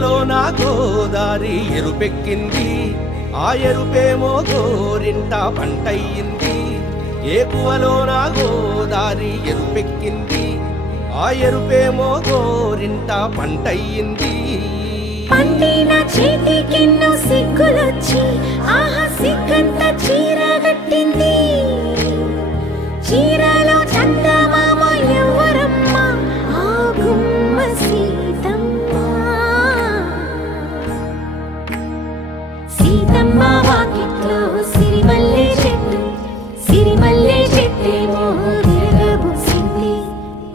ఏకువలో నా గోదారి ఎరుపెక్కింది ఆ ఎరుపేమో గోరింట పంటయ్యింది ఏకువలో నా గోదారి ఎరుపెక్కింది ఆ ఎరుపేమో గోరింట పంటయ్యింది పండిన చేతికెన్నో సిగ్గులొచ్చి ఆహా సిగ్గంత చీర కట్టింది చీరలో చందమామ ఎవరమ్మ ఆ గుమ్మ సీతమ్మ సీతమ్మ వాకిట్లో సిరిమల్లె చెట్టేమో విరగబూసింది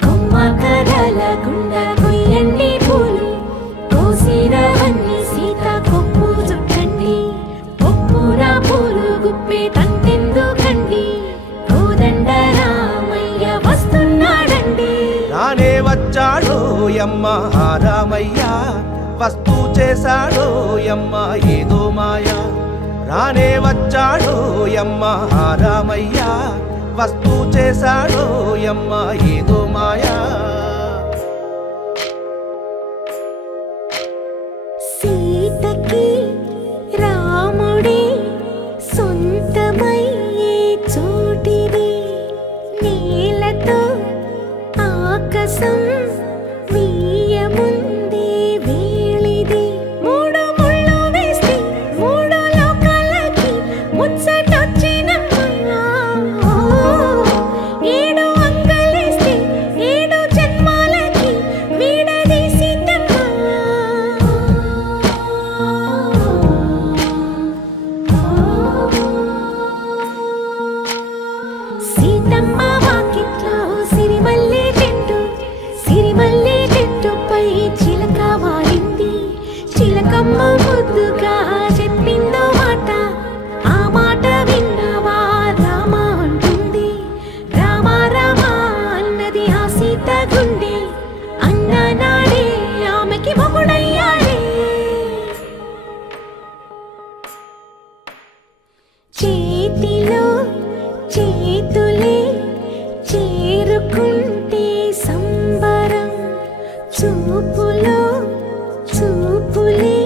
కొమ్మ కదలకుండా కొయ్యండి పూలు కోసిరవన్నీ సీత కొప్పు చుట్టండి కొప్పురా పూలు గుప్పే తంతెందుకండి కోదండ రామయ్య వస్తున్నాడండి రానే వచ్చాడో యమ్మ రామయ్య వస్తూ చేశాడో యమ్మ ఏదో మాయా రానే వచ్చాడో యమ్మ రామయ్య వస్తూ చేశాడో యమ్మ ఏదో మాయా సీతకి రాముడే సొంతమయ్యే చోటిది నేలతో ఆకాశం వీయముందే వేళిది మూడు ముళ్ళు వేస్తే మూడు లోకాలకి ముచ్చటొచ్చినమ్మా ఏడు అంగలేస్తే ఏడు జన్మాలకి వీడదీసిద్దమ్మా సీతమ్మ వాకిట్లో సిరిమల్లె చెట్టుపై చిలక వాలింది చిలకమ్మ ముద్దుగా చెప్పిందో మాట ఆ మాట విన్నవా రామ అంటుంది రామ రామ అన్నది ఆ సీత గుండె అన్ననాడే ఆమెకి మొగుడయ్యాడే చేతిలో చేతులే చేరుకుంటే సంబరం చూపులో చూపులే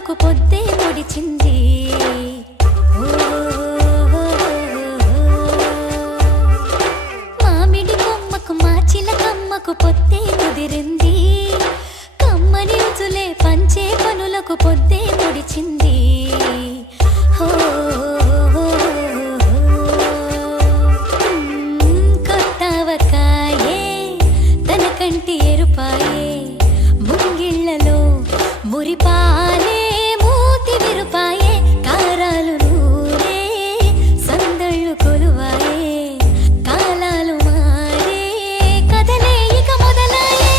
పనులకు పొద్దే పొడిచింది మామిడి కొమ్మకు మా చిలకమ్మకు పొద్దే కుదిరింది కమ్మని రుచులే పంచే పనులకు పొద్దే పొడిచింది కొత్తవకాయే తన కంటి ఎరుపాయే ముంగిళ్లలో మురిపాలే మూతి విరుపాయే కారాలు నూరే సందళ్ళు కొలువాయే కాలాలు మారే కదలే ఇక మొదలాయే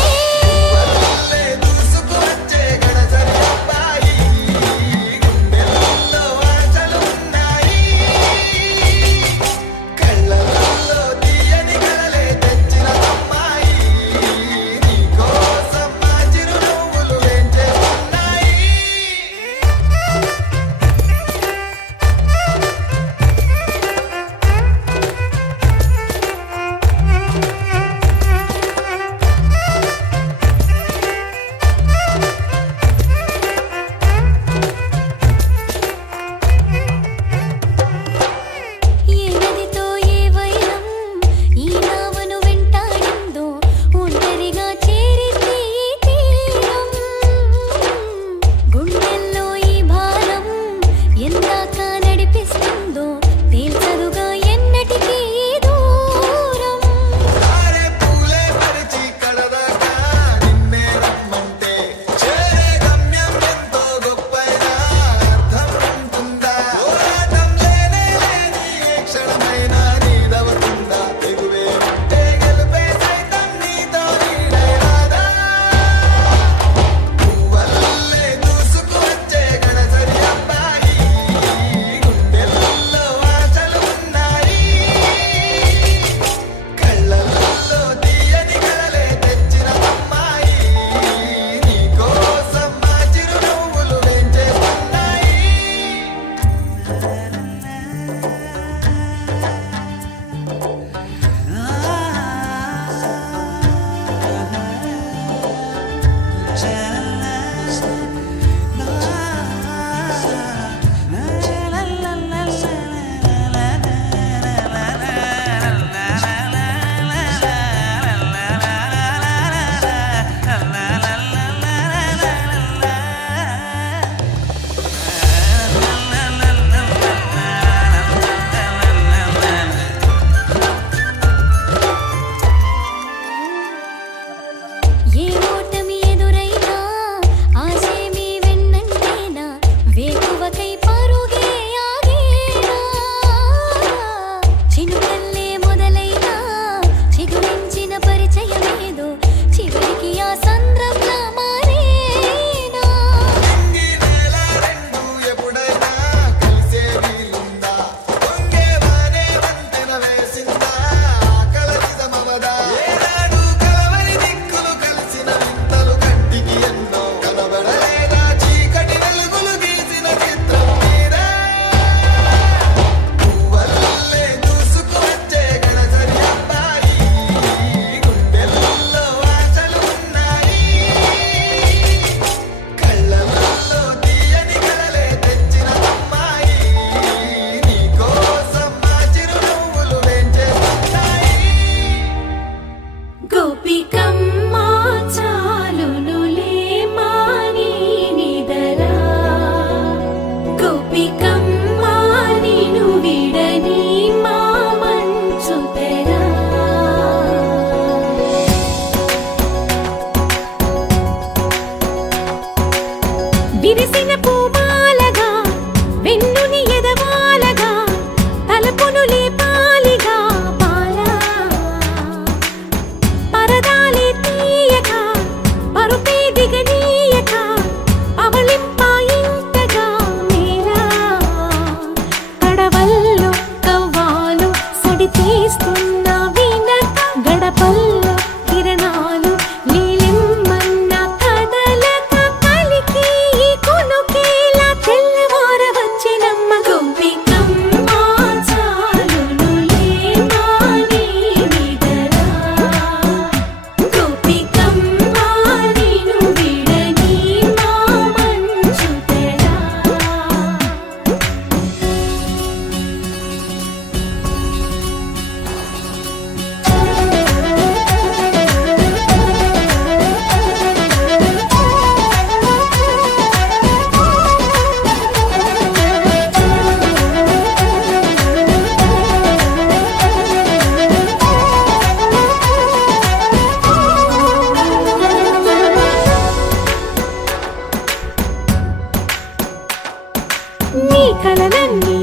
కలలన్నీ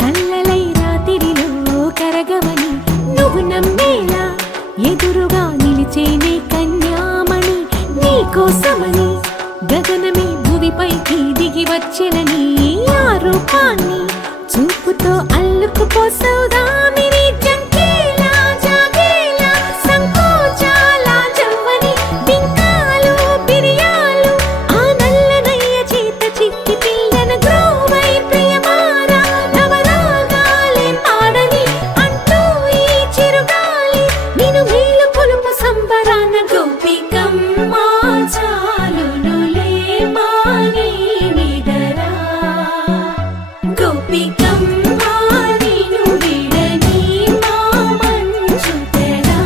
కల్లలై రాత్రిలో కరగవని నువ్వు నమ్మేలా ఎదురుగా నిలిచేనే కన్యామణి నీకోసమని గగనమే భూమిపైకి దిగి వచ్చెనని ఆ రూపాన్ని చూపుతో అల్లుకుపోసౌదామిని జంకేలా జాగేలా సంకోచాల జవ్వని బింకాలు బిరియాలు ఆ నల్లనయ్య చేత చిక్కి పిల్లన గ్రోవై ప్రియమారా నవరాగాలే పాడని అంటూ ఈ చిరుగాలి నిన్ను మేలు కొలుపు సంబరాన గోపికమ్మ చాలునులే మాని నిదరా గోపికమ్మ నిన్ను విడని మా మంచు తెరా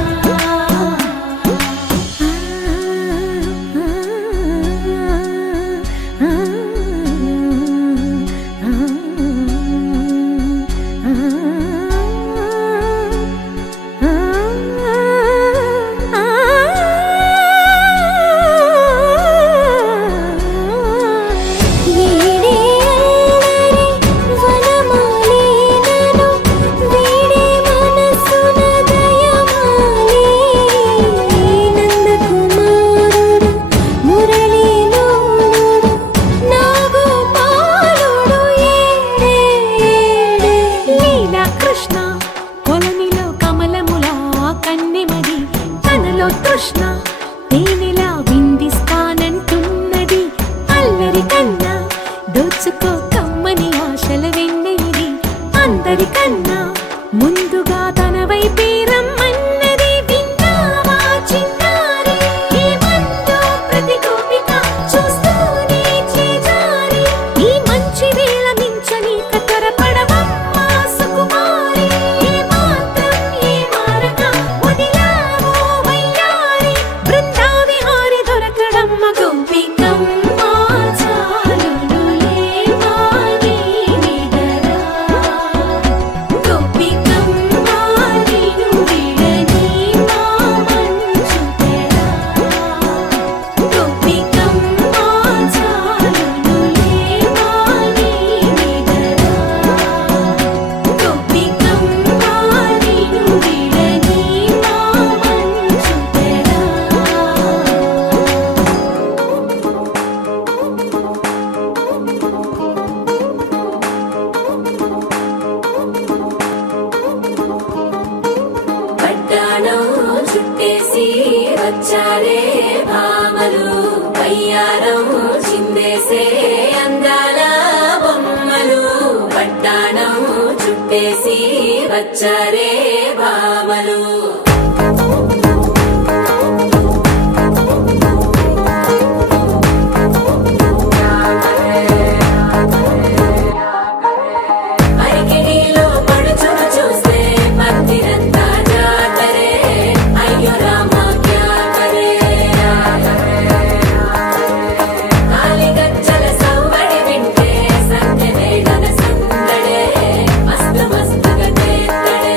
కృష్ణ తేనెలా విందిస్తానంటున్నది అల్లరి కన్నా దోచుకో కమ్మని ఆశల వెన్నెయిది అందరికన్నా ముందుగా తన వైపే రమ్మన్నది విన్నావా చిన్నారి ఏమందో ప్రతి గోపిక చూస్తూనే చేజారి ఈ మంచి వేళ మించని త్వరపడవమ్మా సుకుమారి ఏ మాత్రం ఏ మారక వదిలావో వయ్యారి బృందావిహారి దొరకడమ్మ గోపికమ్మ చాలునులే మాని నిదరా గోపికమ్మ నిన్ను విడని మా మంచు తెరా గోపికమ్మ చాలునులే మాని నిదరా గోపికమ్మ నిన్ను విడని మా మంచు తెరా పట్టాణం చుట్టేసి వచ్చారే భామలు పయ్యారం చిందేసే అందాల బొమ్మలు పట్టాణం చుట్టేసి వచ్చారే భామలు అరికిడిలో పడుచును చూస్తే మందిరంతా జాతరే అయ్యో రామా క్యా కరే కాలిగజ్జల సవ్వడి వింటే సంధ్యవేళన సందడే మస్తు మస్తుగా చేత్తడే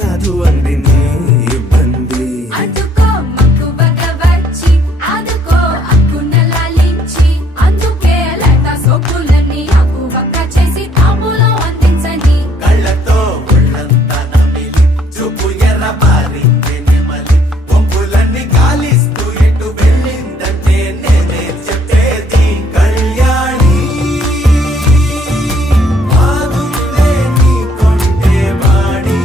కాదు అంది నీ ఇబ్బంది. అందుకో మక్కువగా వచ్చి ఆదుకో అక్కున లాలించి అందుకే లేత సోకులన్నీ అక్కువగా చేసి తాములో అందించని కళ్ళతో ఒళ్ళంతా నమిలి చూపు ఎర్ర బారి నెమలి వంపులన్నీ గాలిస్తూ ఎటు వెళ్ళిందంటే నేనే చెప్పేది కళ్యాణి బాగుందే నీ కొంటే వాడి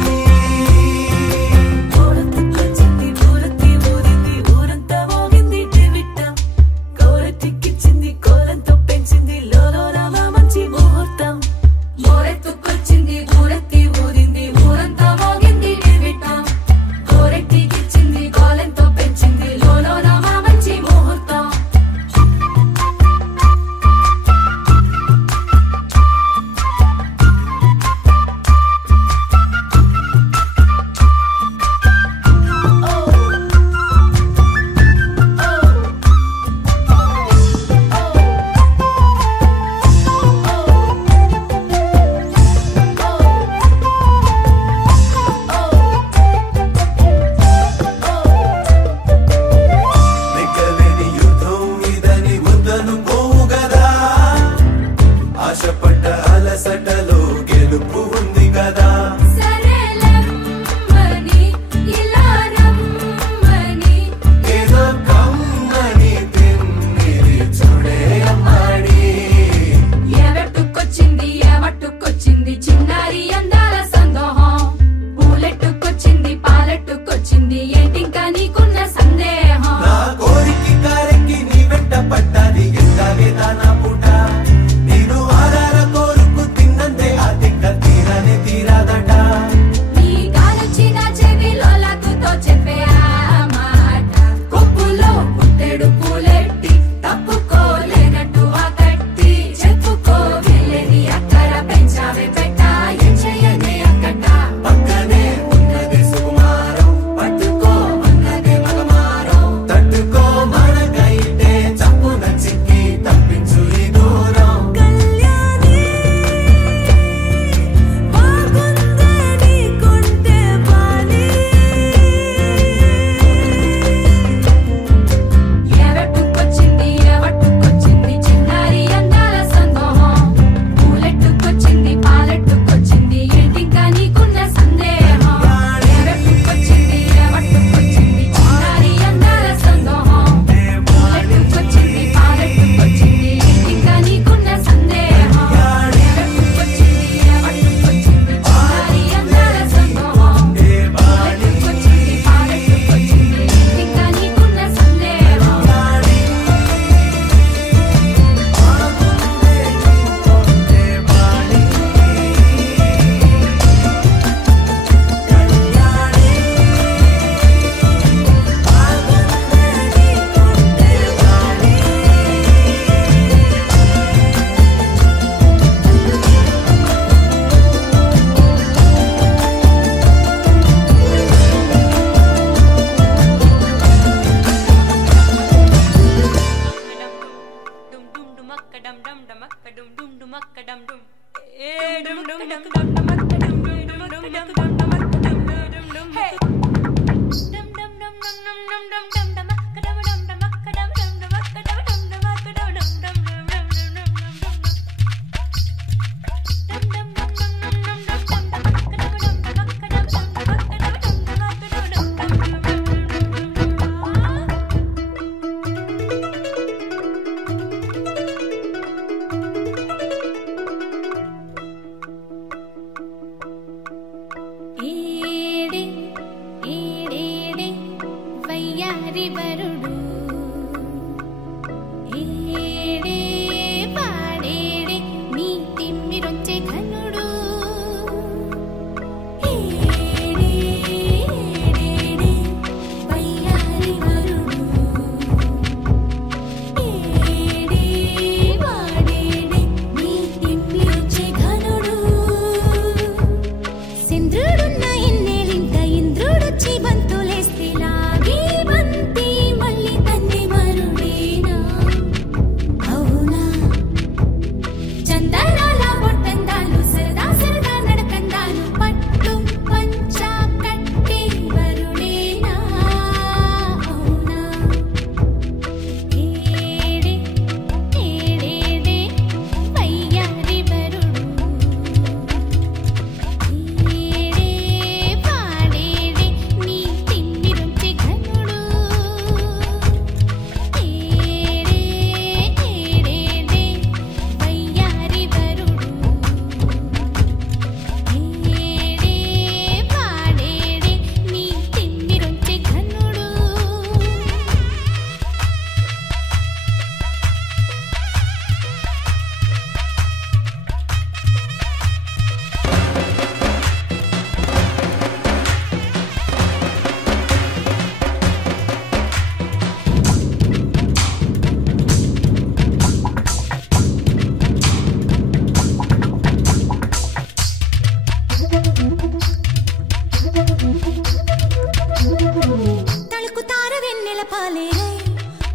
కాలేరై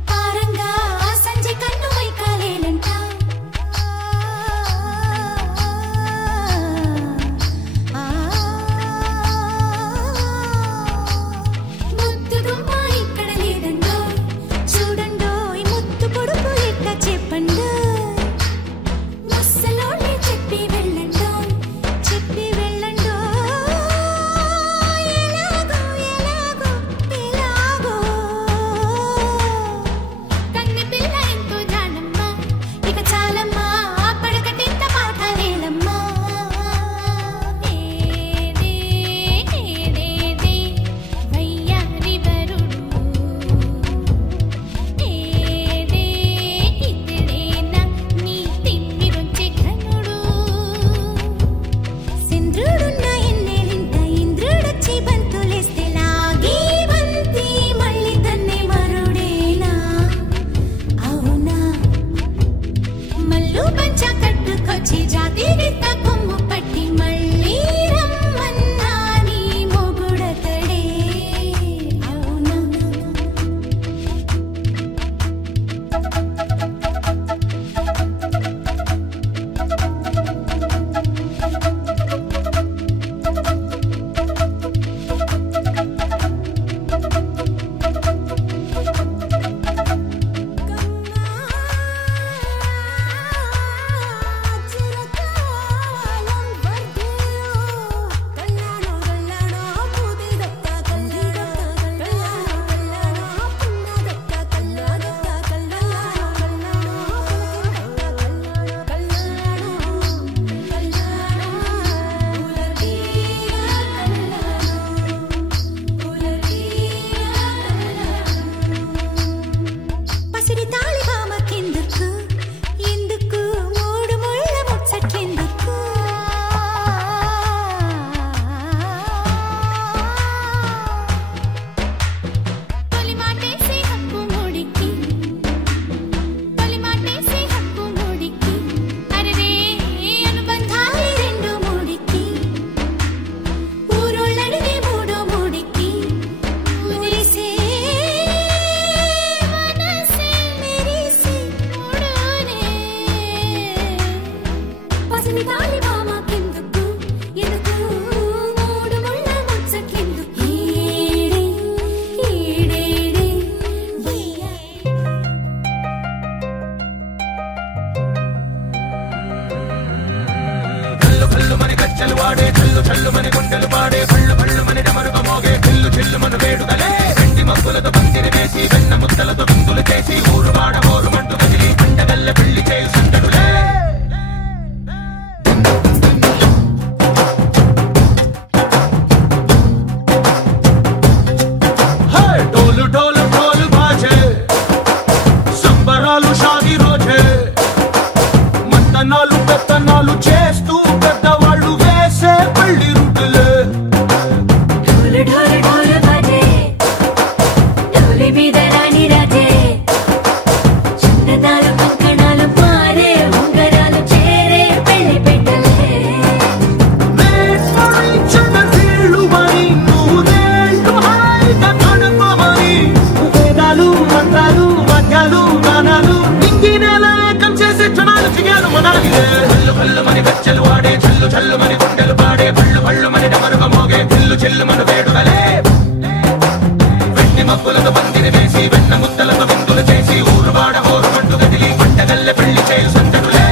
పారంగా సంజయ్ కన్ను వైకాలేనంట ముద్దుగుమ్మ ఇక్కడ లేదండో చూడండో ఈ ముద్దు పొడుపు ఎట్ట చెప్పండో ముసలోళ్ళే చెప్పి వెళ్ళండో చెప్పి వెళ్ళండో ఎలాగో ఎలాగో ఎలాగో కన్నె పిల్ల ఎంతో జానమ్మా ఇక చాలమ్మా పడకటింత పాఠాలేలమ్మా ఏదేదేదే వయ్యారి వరుడు ఏదే ఇతడేనా నీ తిమ్మిరుంచి ఘనుడు సింద్రుడున్న ఎన్నేలింట ఇంద్రుడొచ్చి బంతులేస్తే లాగి బంతి మళ్ళీ తన్నే మరుడేనా అవునా మల్లు పంచ కట్టుకొచ్చి జాతి గిత్త కొమ్ము పట్టి మళ్ళీ రమ్మన్నా నీ మొగుడతడే అవునా పసిడి తాళి భామకెందుకు ఎందుకు మూడు ముళ్ళ ముచ్చట్లెందుకు తొలి మాటేసి హక్కు మూడికి తొలి మాటేసి హక్కు మూడికి అరే అనుబంధాలే రెండు మూడికి ఊరోళ్ళడిగే మూడో మూడికి ఊరిసే మనసే మెరిసే మూడోనే పసిడి తాళి భామకెందుకు ఎందుకు మూడు ముళ్ళ ముచ్చట్లెందుకు ఈడే ఈడేడే వయ్యా కళ్ళు కళ్ళు మని కచ్చలు వాడే చల్లు చల్లు మని గుండెలు పాడే కళ్ళు కళ్ళు మని డమరుగ మోగే చిల్లు చిల్లు మన వేడుకలే వెండి మబ్బులతో పందిరి వేసి వెన్న ముద్దలతో విందులు చేసి ఊరు వాడ ఊరు మంటు కదిలి పండగల్ల పెళ్లి చేయు సందడులే హే డోలు డోలు డోలు బాజే సంబరాలు షాదీ రోజే మంతనాలు పెత్తనాలు చేస్తూ పెద్దవాళ్ళు వేసే పెళ్లి రుట్టులే ढोल ढोल ढोल बाजे ढोली మీద రాణి రాజే చందనాలు కంకణాలు మారే ఉంగరాలు చేరే పెళ్లి పెట్టలే చిన్న కీళ్ళు మరి నూరేళ్ళు హాయిగా గడపమని వేదాలు మంత్రాలు వాద్యాలు గానాలు ఇంగి నేల ఏకం చేసే క్షణాలు చిగాలు మనాలిలే కళ్ళు కళ్ళు మని గచ్చలు వాడే చల్లు చల్లు మని గుండెలు పాడే పళ్ళు పళ్ళు మని డమరుగ మోగే చిల్లు చిల్లు మన వేడుకలే వెండి మబ్బులతో పందిరి వేసి వెన్న ముద్దలతో విందులు చేసి ఊరు వాడ ఊరు మంటు కదిలి పంటగల్లె పెళ్లి చేయు సందడులే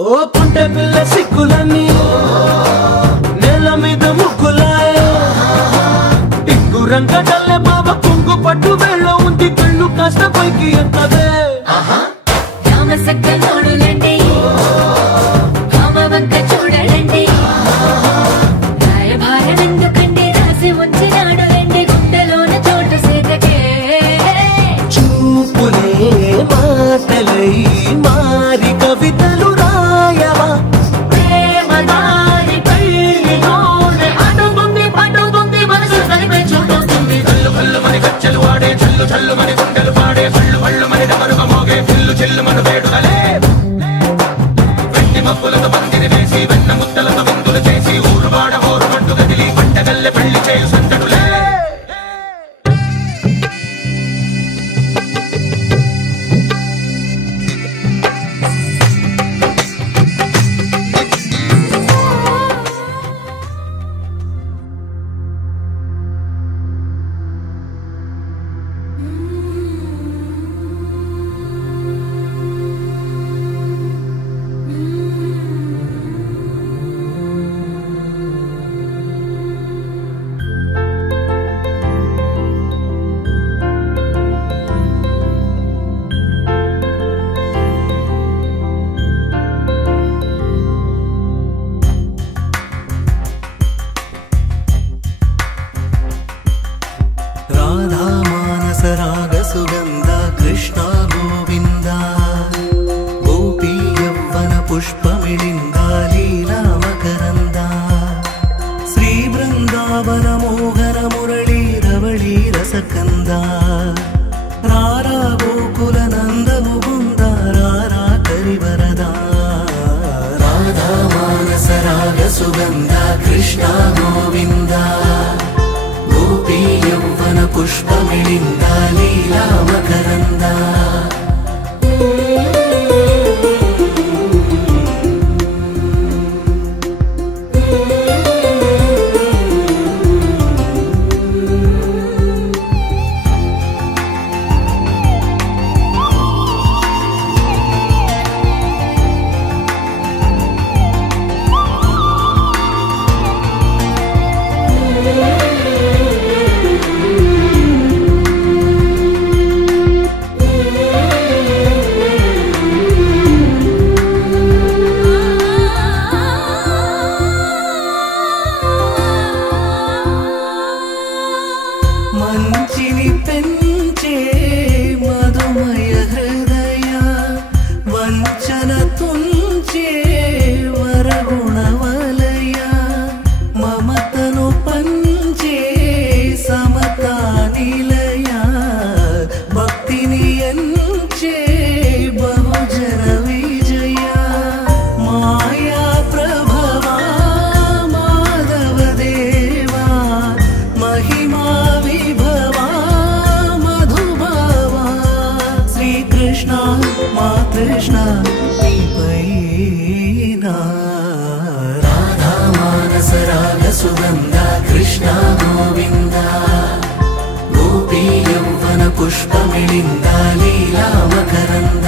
ఓ పుంటె పిల్ల సిక్కులన్నీ నేల మీద ముగ్గులాయ టింగు రంగడల్లే బాబ కుంగు పట్టు వేళ్ళ ఉంది కళ్ళు కాస్త పైకి ఎత్తదే రామ సక్క నోడులండి రామ వంక చూడలండి రాయభారం ఎందుకండి రాసి వచ్చినాడు రండి గుండెలోన చోటు సేదకే చూపులే మాటలై మారి కవితలు రా చల్లు చల్లు మని గుండెలు పాడే పళ్ళు పళ్ళు మని డమరుగా మోగే పిల్లు చెల్లు మన వేడుదలే వెండి మబ్బులతో పందిరి వేసి వెన్న ముద్దలతో విందులు చేసి ఊరువాడ హోరు పండు గదిలి పంటగల్లె పెళ్లి చేయు సంతడులే రాగ సుగంధ కృష్ణ గోవింద గోపీ యవ్వన పుష్పమిళింద లీలా మకరంద శ్రీ బృందావన మోహన మురళీ రవళీ రసకంద రారా గోకుల నంద ముకుంద రారా కరివరద రాధా మానస రాగ సుగంధ కృష్ణ గోవింద గోపీ యవ్వన పుష్పమిళింద లీలా మకరంద మంచిని పెంచే మధుమయ హృదయ వంచన తుంచే వరగుణవలయ మమతను పంచే సమతా నిలయ భక్తిని ఎంచే బహుజన విజయ మాయా ప్రభవా మాధవ దేవా మహిమా కృష్ణ రాధా మానస రాగ సుగంధ కృష్ణ గోవింద గోపీ యవ్వన పుష్పమిళింద లీలా మకరంద